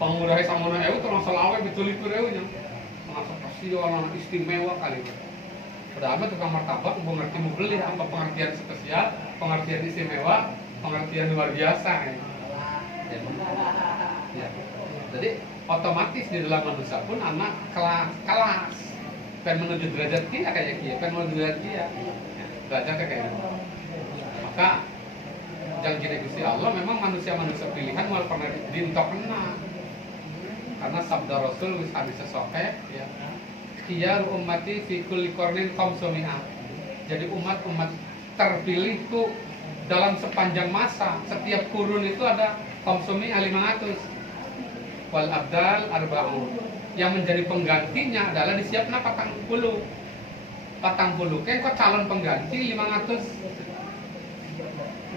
pangurahe samono ewu terus selawe betul-betul nya. Masa pasti orang istimewa kali. Padahal tukang martabak mau ngerti mau beli apa pengertian spesial, pengertian istimewa, pengertian luar biasa. Ya. Jadi otomatis di dalam manusia pun anak kelas pengen menuju derajat kia kayak kia, pengen menuju derajat kia, derajatnya kayak gitu. Maka janji Gusti Allah memang manusia-manusia pilihan wal pernah dintokna karena sabda Rasul wis hadis sahih ya. Khiyar ummati fi kulli qarnin khamsumi'ah. Jadi umat-umat terpilih itu dalam sepanjang masa, setiap kurun itu ada khamsumi'ah 500. Wal abdal arba'un. Yang menjadi penggantinya adalah disiapna 40. 40 kan kok calon pengganti 500.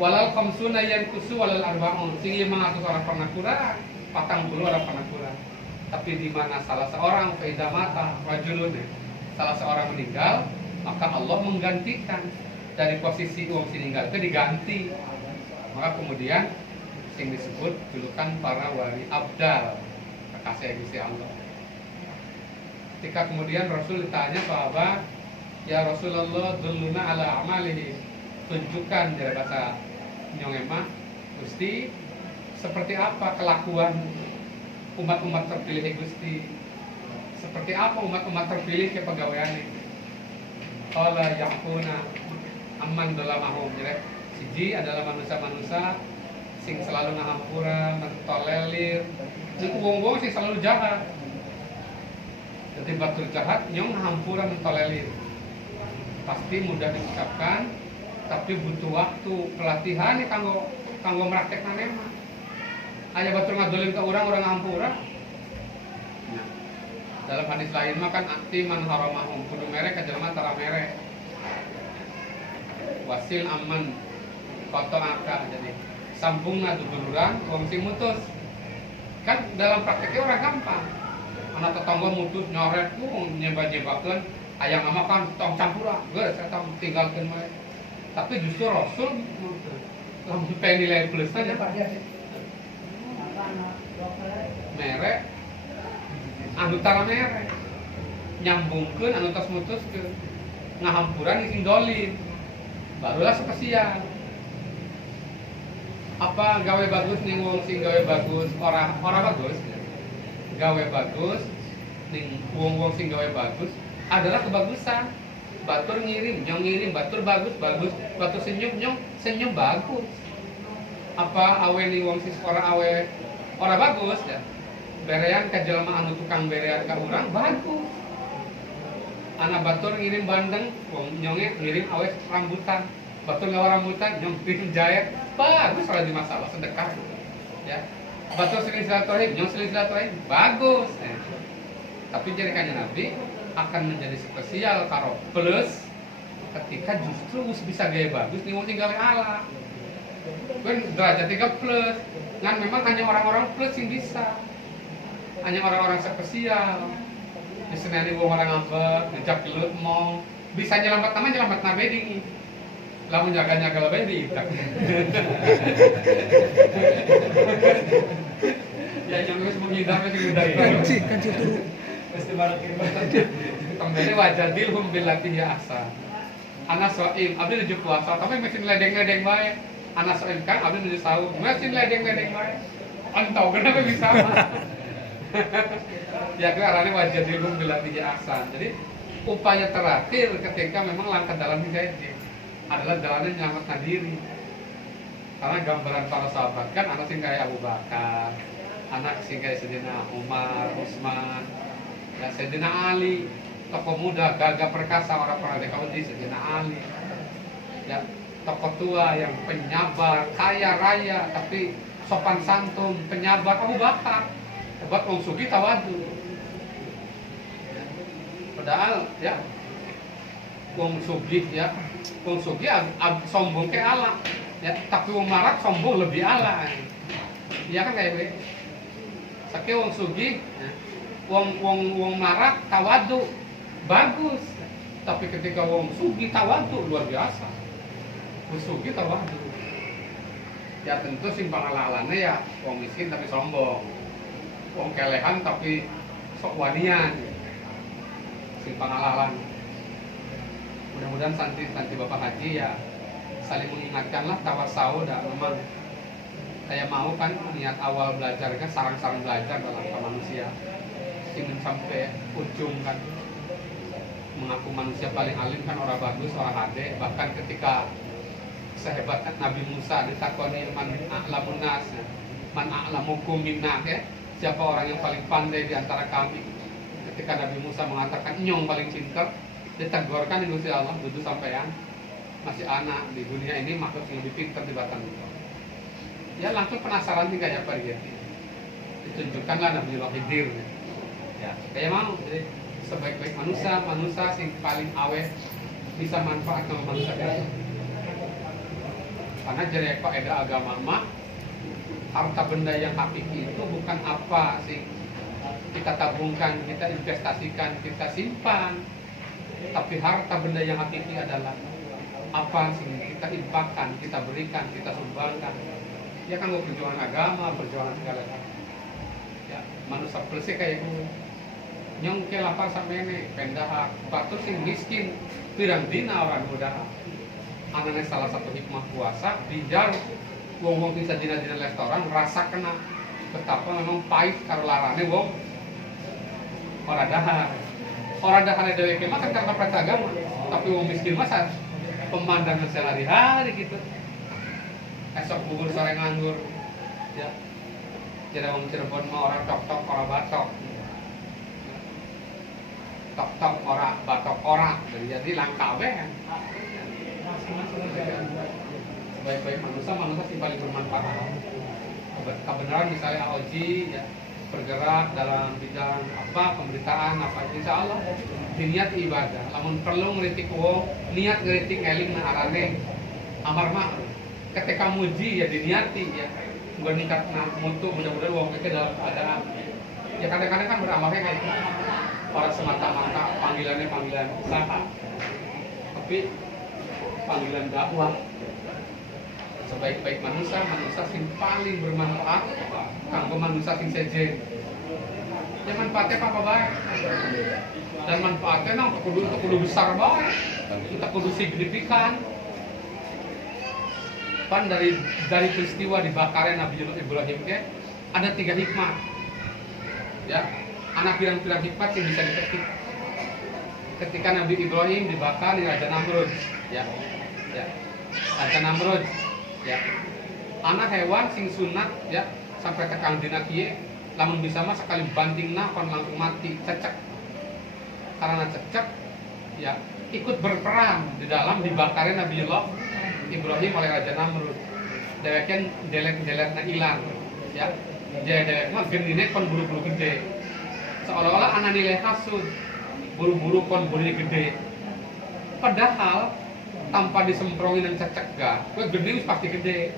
Walal khamsuna yanqusu walal arba'un. Sing 500 orang pernah kurang, 40 orang pernah kurang. Tapi di mana salah seorang faida mata rajulun, salah seorang meninggal, maka Allah menggantikan dari posisi wong meninggal itu diganti. Maka kemudian yang disebut julukan para wali abdal, kekasih Gusti Allah. Ketika kemudian Rasul ditanya sahabat, ya Rasulullah dulluna ala amalihi, tunjukkan dari bahasa nyongema Gusti seperti apa kelakuan umat-umat terpilih Gusti, seperti apa umat-umat terpilih ke pegawaiannya. Qala yaquna amman dalamahum, jadi siji adalah manusia-manusia sing selalu ngahampura, mentolerir, wong-wong sing selalu jahat. Jadi batur jahat nyong ngahampura mentolerir. Pasti mudah diucapkan, tapi butuh waktu pelatihan nih kanggo meraktekna mah. Aya batur ngadolim ke orang ngahampura. Nah, dalam hadis lain mah kan akti man haramahum kudu mere ka jelema tara mere. Wasil aman foto angka, jadi sambungna duduluran wong sing mutus. Kan dalam prakteknya orang gampang. Anak tetangga mutus nyoret nyembah-nyembahkeun aya ngamakan tong campura, geus eta tinggalkeun we. Tapi justru Rasul lamun pengen nilai plusnya merek anu tara merek nyambungkeun anu tos mutuskeun ngahampuran sing dolim barulah spesial. Apa gawe bagus ning wong sing gawe bagus ora bagus, gawe bagus ning wong sing gawe bagus adalah kebagusan. Batur ngirim, nyong ngirim, batur bagus, batur senyum, nyong senyum bagus. Apa awe ning wong sing ora awe ora bagus ya. Berean ka jelema anu tukang berean ka urang bagus. Anak batur ngirim bandeng, wong nyonge ngirim awe rambutan. Batur ngawa rambutan, nyong ngirim jahit, bagus ora di masalah sedekah. Ya. Batur sering silaturahim, nyong sering silaturahim, bagus. Tapi jadi kanjeng Nabi akan menjadi spesial karo plus ketika justru bisa gaya bagus nih wong tinggal ala. Kan derajat 3 plus. Kan memang hanya orang-orang plus yang bisa. Hanya orang-orang spesial. Diseneni wong orang ngambek, ngejak gelut mau bisa nyelamat nabedi. Lamun jaga-jaga lebih diitak. Ya yang wis menghindar wis ngundang. Kancil turu. Pasti baru kirim. Tembene wajadil hum billati ya ahsan. Ana soim, abdi nuju puasa, tapi mesin ledeng-ledeng bae. Ana soim kan abdi nuju sahur, mesin ledeng-ledeng bae. Antau kenapa bisa? Ya karena wajadil hum billati ya ahsan. Jadi upaya terakhir ketika memang langkah dalam hidup adalah jalannya nyelamatkan diri. Karena gambaran para sahabat kan anak sing kayak Abu Bakar, anak sing kayak Sayyidina Umar, Utsman, ya Sayyidina Ali, tokoh muda gagah perkasa orang pernah dekawati Sayyidina Ali. Ya, tokoh tua yang penyabar, kaya raya tapi sopan santun, penyabar Abu Bakar. Buat wong sugih tawadu. Padahal ya wong sugih ya, wong sugih sombong ke ala. Ya, tapi wong marat sombong lebih ala. Iya kan kayak begitu. Saking wong sugih, ya. Wong marat tawadu bagus. Tapi ketika wong sugih tawadu luar biasa. Wong sugih tawadu. Ya tentu sing pangalalane ya wong miskin tapi sombong. wong kelehan tapi sok wanian si pangalalan. Mudah-mudahan santri Bapak Haji ya saling mengingatkanlah tawasau dah memang saya mau kan niat awal belajar kan sarang-sarang belajar dalam manusia ingin sampai ujung kan mengaku manusia paling alim kan orang bagus orang ade bahkan ketika sehebat Nabi Musa ditakoni man a'lamun nas man a'lamukum minna ya siapa orang yang paling pandai di antara kami ketika Nabi Musa mengatakan nyong paling pintar ditegurkan di Gusti Allah duduk sampean masih anak di dunia ini makhluk yang lebih pintar di batang itu ya langsung penasaran nih kayak apa dia ditunjukkanlah Nabi Allah Khidir ya kayak mau jadi sebaik-baik manusia sing paling awet bisa manfaat sama manusia itu karena jadi kaidah agama mah harta benda yang hakiki itu bukan apa sih kita tabungkan, kita investasikan, kita simpan, tapi harta benda yang hakiki adalah apa sih kita infakkan, kita berikan, kita sumbangkan. Ya kan perjuangan agama, perjuangan segala hal. Ya, manusia bersih kayak itu. Nyong ke lapar sampai ini, pendah batur sing miskin, pirang dina orang muda. Anaknya salah satu hikmah puasa, bijar wong bisa dina-dina restoran, rasa kena betapa memang pahit karo larane wong orang dahar dewe ke mah kan karena percaya agama, tapi wong miskin masa pemandangan sehari-hari gitu. Esok bubur sore nganggur, ya. Jadi wong Cirebon mah orang tok-tok orang batok, tok-tok orang batok orang, jadi langka ben. Baik-baik manusia sih paling bermanfaat. Kebenaran misalnya AOJ ya bergerak dalam bidang apa pemberitaan apa insya Allah niat ibadah namun perlu ngeritik wong niat ngeritik eling na arane amar ma'ruf ketika muji ya diniati ya nggak niat na mutu mudah-mudahan wong ke dalam keadaan ya kadang-kadang kan beramalnya kayak itu para semata-mata panggilan usaha tapi panggilan dakwah sebaik-baik manusia sing paling bermanfaat kanggo manusia sing sejen. Ya manfaatnya apa baik? Dan manfaatnya nang kudu besar baik. Kita kudu signifikan. Pan dari peristiwa dibakarnya Nabi Ibrahim ke ada 3 hikmah. Ya, anak pirang-pirang hikmah yang bisa dipetik. Ketika Nabi Ibrahim dibakar di Raja Namrud, ya. Raja Namrud ya anak hewan sing sunat ya sampai tekan dina kieu lamun bisa mah sekali bantingna kon langsung mati cecek karena cecek ya ikut berperan di dalam dibakarnya Nabiullah Ibrahim oleh Raja Namrud deweken delek-delekna ilang ya delek mah gendine kon buru-buru gede seolah-olah anak nilai hasud buru-buru kon buru gede padahal tanpa disemprongin dan cecek gak, gue gede pasti gede.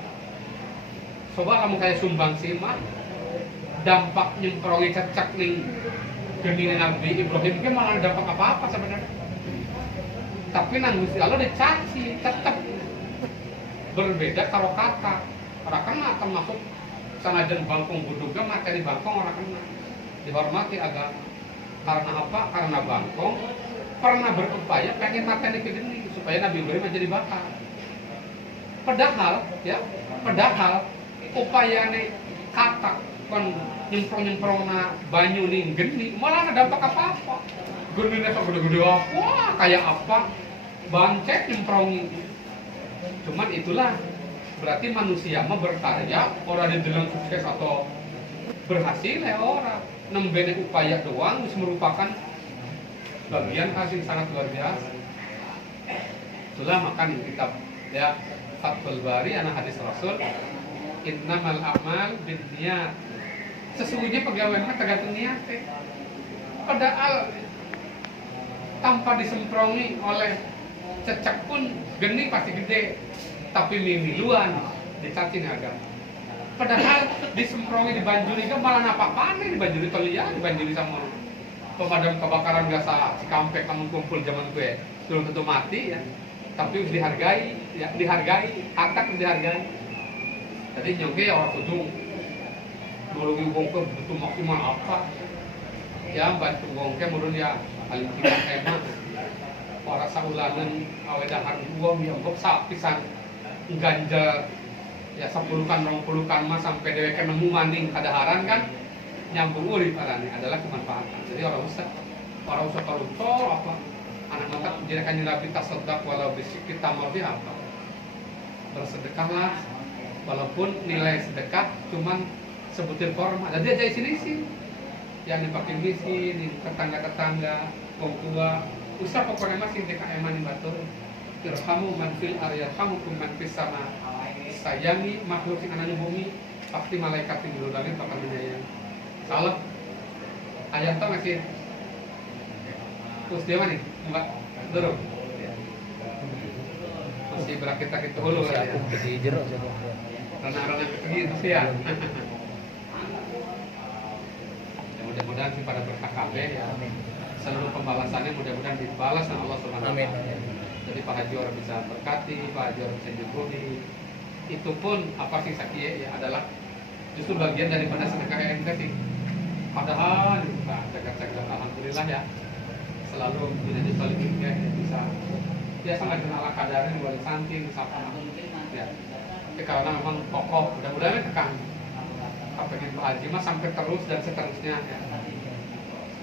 Coba kamu kayak sumbang sih mah, dampak nyemprongin cecek nih gede Nabi Ibrahim itu malah dampak apa-apa sebenarnya. Tapi nang Gusti Allah dicaci, tetap berbeda kalau kata. Orang kena termasuk sanajan bangkong buduga materi bangkong orang kena dihormati agama. Karena apa? Karena bangkong pernah berupaya pengen materi ke geni supaya Nabi Ibrahim menjadi bakar. Padahal upayane kata kon nyemprong na banyu ning geni malah ada dampak apa-apa. Genine sok gede-gede wah kayak apa? Bancet nyemprongi. Cuman itulah berarti manusia mah berkarya orang dibilang sukses atau berhasil ya orang nembene upaya doang bisa merupakan bagian kasih sangat luar biasa. Itulah makan kitab ya Fathul Bari anak hadis Rasul innamal a'mal binniyat. Sesungguhnya pegawai mah tergantung niat. Padahal tanpa disemproni oleh cecek pun geni pasti gede, tapi mimiluan dicacing agama. Padahal disemproni dibanjuri kan malah apa-apane dibanjuri tolia dibanjuri sama pemadam kebakaran biasa Cikampek kamu kumpul zaman gue belum tentu mati ya tapi dihargai harta dihargai jadi nyongke orang kudu nolongi wong ke butuh maksimal apa ya bantu wong ke murun ya paling tidak emak para saulanan awedahan uang yang kok sapisan ganjal ya 10-an 20-an mah sampai dewek nemu maning kadaharan kan nyambung urip arane adalah kemanfaatan. Jadi orang usah koruptor apa anak mata jadikan Nabi tasaddaq walau bisyikki tamri apa bersedekahlah walaupun nilai sedekah cuman sebutin formal ada dia sini sih yang dipakai miskin tetangga wong tua usah pokoknya masih DKM mani batur irhamu man fil aryahamukum man fis sama sayangi makhluk yang ada di bumi pasti malaikat di bumi langit bakal menyayang salah ayat tau masih terus dia mana nih mbak dorong masih berakita kita hulu kan ya si jero karena gitu sih ya mudah-mudahan sih pada berkah kabeh ya seluruh pembalasannya mudah-mudahan dibalas oleh Allah Subhanahu wa taala. Jadi Pak Haji orang bisa berkati, Pak Haji orang bisa nyukuri. Itu pun apa sih sakiye ya adalah justru bagian daripada sedekah yang sih. Padahal kita cakap alhamdulillah ya selalu menjadi balik ya bisa dia sangat kenal kadarnya wali santin siapa ya. Tapi karena memang kokoh mudah-mudahan tekan apa yang Pak Haji mah sampai terus dan seterusnya ya.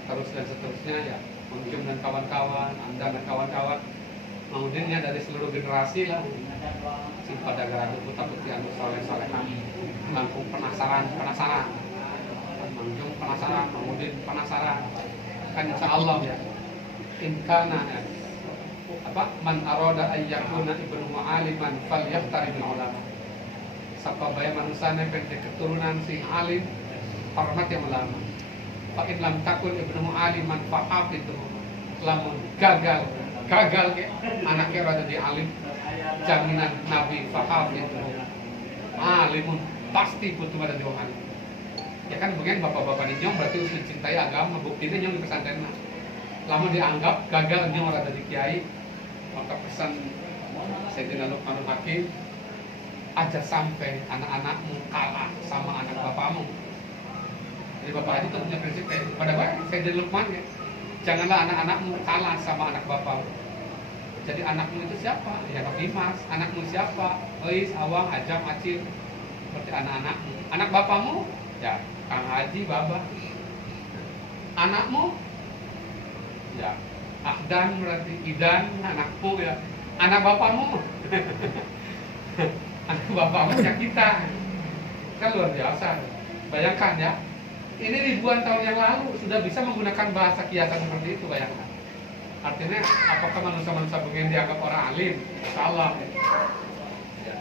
Terus dan seterusnya ya Mengjum dan kawan-kawan, Anda dan kawan-kawan kemudiannya dari seluruh generasi lah si pada garadu putra putri anu soleh-solehan Lampung penasaran Mengjum penasaran, kemudian penasaran kan insya Allah ya inkana ya apa man aroda ayyakuna ibnu aliman fal yaftari bin ulama sapa baya manusane pendek keturunan sing alim hormat yang ulama Pak in lam takun ibnu aliman fahaf itu lamun gagal ke anaknya rada di alim jaminan nabi fahaf itu alimun pasti butuh ada dua alim ya kan begini bapak-bapak ini nyong berarti harus mencintai agama buktinya nyong di pesantren lamun dianggap gagal nyong rada di kiai maka pesan Sayyidina Luqmanul Hakim aja sampai anak-anakmu kalah sama anak bapakmu. Jadi bapak Haji itu punya prinsip kayak pada baik Sayyidina Luqman ya. Janganlah anak-anakmu kalah sama anak bapakmu. Jadi anakmu itu siapa? Ya Pak Dimas. Anakmu siapa? Ois, Awang, Ajam, Acil. Seperti anak-anakmu. Anak bapakmu? Ya Kang Haji, Baba. Anakmu? Ya Ahdan berarti Idan, anakku ya. Anak bapakmu? Anak bapakmu ya kita. Kan luar biasa. Bayangkan ya. Ini ribuan tahun yang lalu sudah bisa menggunakan bahasa kiasan seperti itu, bayangkan. Artinya apakah manusia-manusia begini dianggap orang alim? Salah. Ya.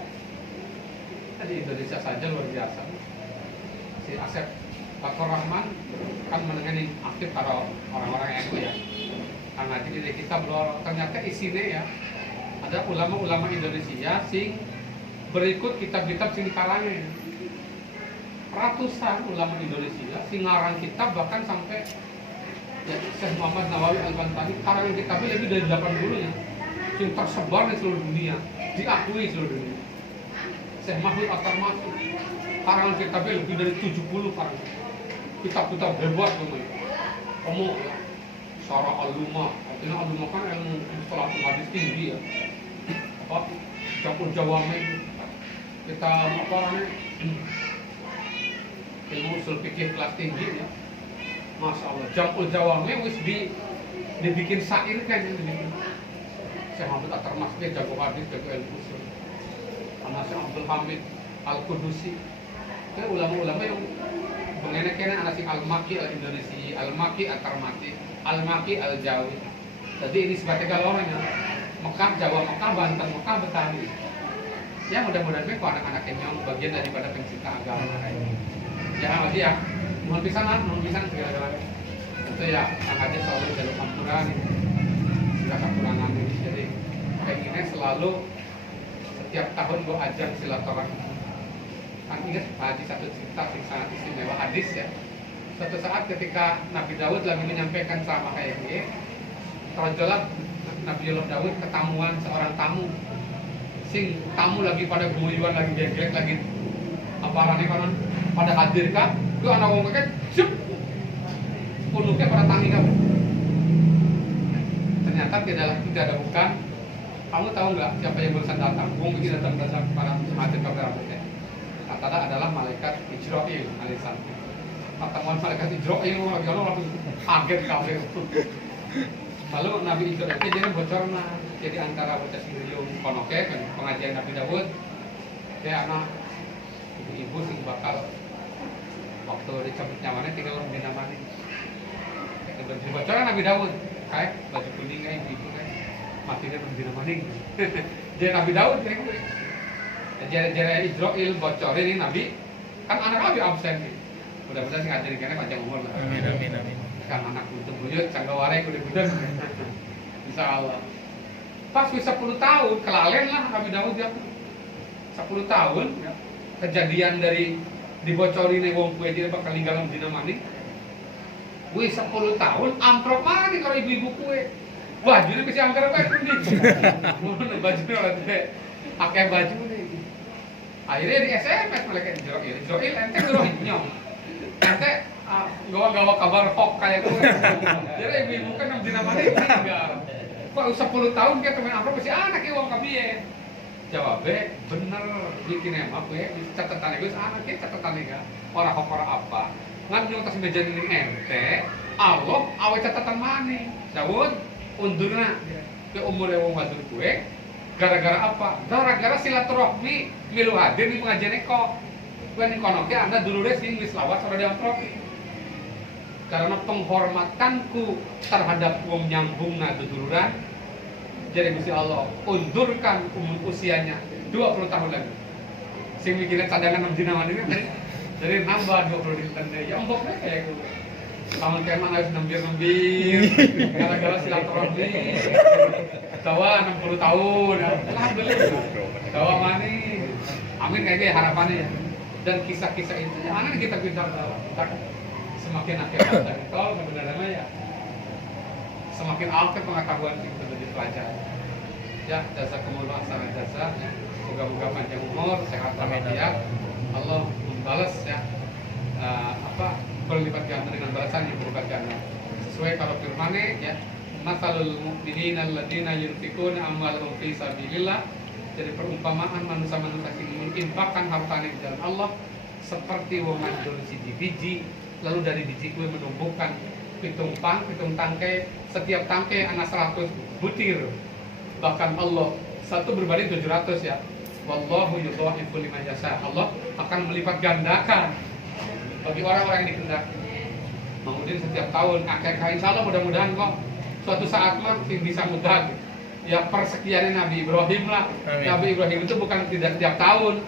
Di Indonesia saja luar biasa. Si Asep Bakor Rahman kan menengani aktif para orang-orang yang itu ya. Karena jadi kita belum ternyata isinya ya ada ulama-ulama Indonesia sing berikut kitab-kitab sing karangnya ratusan ulama Indonesia sing ngarang kitab bahkan sampai ya Syekh Muhammad Nawawi Al-Bantani karangan kitabnya lebih dari 80 ya sing tersebar di seluruh dunia diakui seluruh dunia. Syekh Mahmud At-Tarmasi karangan kitabnya lebih dari 70 karangan kitab-kitab hebat namanya omong ya Syarah Al-Lumah, artinya Al-Lumah kan ilmu istilah hadis tinggi ya. Apa? Jamul Jawami. Kita apa namanya? Ilmu usul fikih kelas tinggi ya. Masya Allah. Jamul Jawami wis dibikin syair kan ini. Syekh Muhammad At-Tarmasi dia jago hadis, jago ilmu usul. Sama Syekh Abdul Hamid Al-Qudusi. Itu ulama-ulama yang mengenai anak si Al-Maki Al-Indonesia, Al-Maki At-Tarmasi, Al-Maki Al-Jawi. Jadi ini sebagai galongan ya. Mekah, Jawa, Mekah, Banten, Mekah, Betawi. Ya mudah-mudahan kok anak-anak yang bagian daripada pencinta agama ini. Jangan lagi ya, mohon pisan segala-galanya. Itu ya, Kang Haji selalu jalur kampuran ini. Sudah kekurangan ini. Jadi pengennya selalu setiap tahun gua ajak silaturahmi. Kan ingat Pak Haji satu cerita yang sangat istimewa hadis ya. Suatu saat ketika Nabi Daud lagi menyampaikan ceramah kayak gini, terjolak Nabi Daud ketamuan seorang tamu. Sing tamu lagi pada guyuan lagi geglek lagi apa rame konon pada hadir kah? Itu anak wong kayak jup punuknya pada tangi kamu. Ternyata tidak ada bukan. Kamu tahu nggak siapa yang barusan datang? Wong begini datang pada mati kafe rambutnya. Kata adalah malaikat Israil alaihissalam. Pertemuan malaikat Israil lagi langsung kaget kafe. Lalu Nabi Israil itu jadi bocor nah. Jadi antara bocah sindriung konoke pengajian Nabi Daud, dia anak ibu-ibu sing bakal waktu dicabut nyamannya tinggal orang dinamani. Baju bocoran Nabi Daud, kayak baju kuning kayak ibu kayak matinya orang dinamani. Jadi Nabi Daud kayak gue. Jadi Israil bocorin ini Nabi, kan anak Nabi absen nih. Mudah-mudahan sih ngajarin karena panjang umur lah. Amin. Kan anak untuk buyut, cangga warai kuda-kuda. Insya Allah. Pas 10 tahun, kelalen lah Nabi Daud ya. 10 tahun, ya. Kejadian dari dibocorin wong kue dia bakal ninggalin dina mani. Wih 10 tahun, amprok mana nih kalau ibu-ibu kue. Bajunya bisa angker kue kuning. Bajunya orang teh, pakai baju nih. Akhirnya di SMS mereka Israil ente ngerohin nyong. Ente gawa kabar hoax kayak gue. Jadi ibu-ibu kan dina mani tinggal. Kok 10 tahun dia temen amplop masih anak ya wong kabiye. Jawabnya bener bikin emak gue catatan gue anaknya catatan gue orang apa ngan nyong tas meja ini ente Allah awe catatan mana Daud undurna ke umurnya wong wadur gue gara-gara apa? Gara-gara silaturahmi milu hadir di pengajian kok gue nih konoknya anda dulu deh sing wis lawat sudah diamplop karena penghormatanku terhadap wong nyambung na duduluran jadi Gusti Allah undurkan usianya 20 tahun lagi sing mikirnya cadangan 6 dina ini jadi nambah 20 tahun ya omboknya kayak gitu tahun kemang harus nembir gara-gara silaturahmi tawa 60 tahun alhamdulillah tawa mani amin kayak gitu harapannya ya dan kisah-kisah itu ya aneh kita semakin akhir dari tol sebenarnya ya semakin akhir pengetahuan kita dipelajari ya jazakumullah sangat jasa ya. Moga-moga panjang umur sehat walafiat Allah membalas ya berlipat ganda dengan balasan yang berlipat ganda sesuai kalau firman-Nya ya masalul mu'minina alladziina yunfiquna amwalahum fi sabilillah jadi perumpamaan manusia-manusia yang menginfakkan hartanya di jalan Allah seperti wong ngandul siji biji lalu dari biji kue menumbuhkan pitung tangkai setiap tangkai anak 100 butir bahkan Allah satu berbanding 700 ya wallahu yudha'ifu liman yasha Allah akan melipat gandakan bagi orang-orang yang dikehendaki kemudian setiap tahun akhir insya Allah mudah-mudahan kok suatu saat mah bisa mudah ya persekiannya Nabi Ibrahim lah. Amin. Nabi Ibrahim itu bukan tidak setiap tahun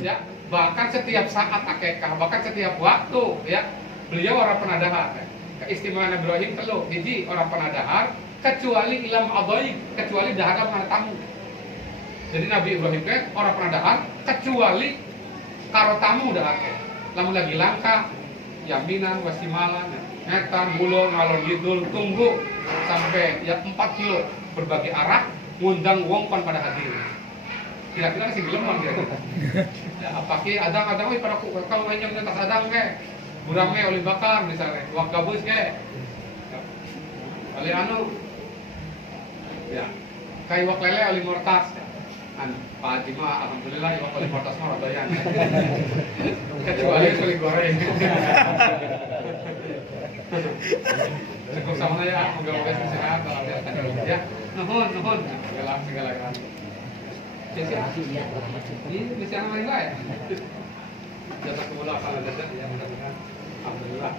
ya bahkan setiap saat akikah bahkan setiap waktu ya beliau orang penadahar keistimewaan Nabi Ibrahim telu hiji orang penadahar kecuali ilam abaik kecuali dahar menghadap tamu jadi Nabi Ibrahim kan orang penadahar kecuali karo tamu udah akeh lamun lagi langka yaminan wasimalan ngetan bulon ngalor ngidul tunggu sampai ya 4 kilo berbagai arah ngundang wong kon pada hadir kira-kira sih belum bang kira-kira ya apakah adang-adang pada kalau ngenyong tas adang kayak burangnya oli bakar misalnya wak gabus kayak oli anu ya kayak wak lele oli mortas ya. Pak Haji mah alhamdulillah wak oli mortas mah rodoyan ya. Kecuali oli goreng cukup sama ya moga-moga sehat walafiat ya nuhun segala kan ini bisa nama lain ya jazakumullah khairan ya mudah-mudahan alhamdulillah